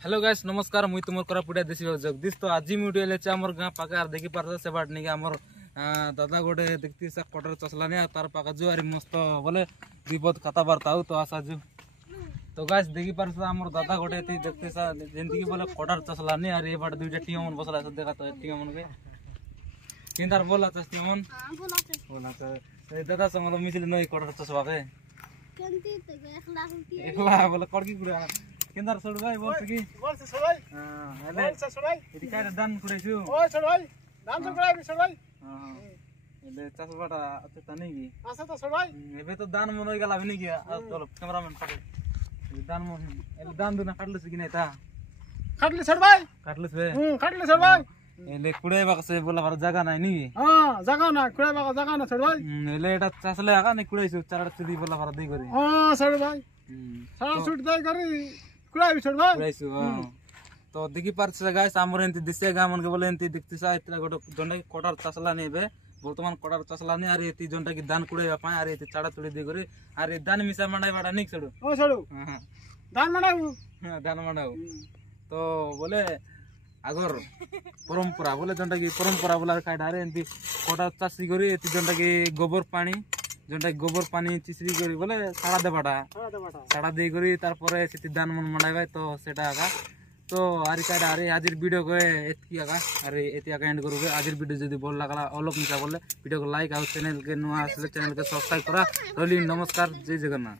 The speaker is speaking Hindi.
हेलो गाइस नमस्कार मुई तुमर कोरापुटिया देसी जगदीश। तो आज मुझे एले आमर गाँ पाखे आर देखी पार से बाट नहीं आमर दादा गोटे देखती सा कटर चसलानी तार पाखे जो अरे मस्त बोले विपद खाता बार्ता तो आशा जो तो गाइस देखी पार से आमर दादा गोटे देखती सा जेंती बोले कटर चसलानी और ये बाट दुईटा टीम मन बसला देखा तो टीम मन के किंदार बोला चस टीम मन बोला तो दादा संग मिसिल नई कटर चसवा के एकला बोले कड़की कुड़ा किंदार छोड़ भाई बोल की बोल से छोड़ भाई हां बोल से छोड़ भाई इति काय दान कुड़ाइछु ओए छोड़ भाई दान छोड़ भाई छोड़ भाई हां एले चसबाटा अते तने की आसा तो छोड़ भाई एबे तो दान मन होई गला बिनी की चलो कैमरामैन पकड़ दान मन एले दान दुना काटलस की नहीं ता काटले छोड़ भाई काटलस बे काटले छोड़ भाई एले कुड़े बाकसे बोला बार जगह नहीं नी हां जगह ना कुड़े बाका जगह ना छोड़ भाई एले एटा चसले आका नहीं कुड़ाइछु चारटा चुदी बोला बार दई करे हां छोड़ भाई सारा छूट दे करी कुड़ा भी छोड़ भाई कुड़ाइछु हां तो देखी पार से गाइस आमर एंती दिसे गा मन के बोले एंती देखती सा इतना गोटे जोंडा की कटर चसला नहीं बे वर्तमान कटर चसला नहीं अरे एती जोंडा की दान कुड़े पाए अरे एती चाड़ा चुड़ी दे करे अरे दान मिसा मंडाई बाड़ा नहीं छोड़ो ओ छोड़ो हां दान मनाऊ हां दान मंडाऊ तो बोले आगर परंपरा बोले जोंटा की परंपरा बोला का डारे एंती कटा चासी करी एती जोंटा की गोबर पानी जोंटा गोबर पानी चिसरी करी बोले साड़ा देबाटा दे करी तार परे सेती दान मन मंडाइबा तो सेटा आगा तो आरी का डारे आजिर वीडियो को एतकी आगा अरे एती आगा एंड करूबे आजिर वीडियो जदी बोल लागला अलोक मिसा बोले वीडियो को लाइक और चैनल के नुआ असले चैनल के सब्सक्राइब करा रोली नमस्कार जय जगन्नाथ।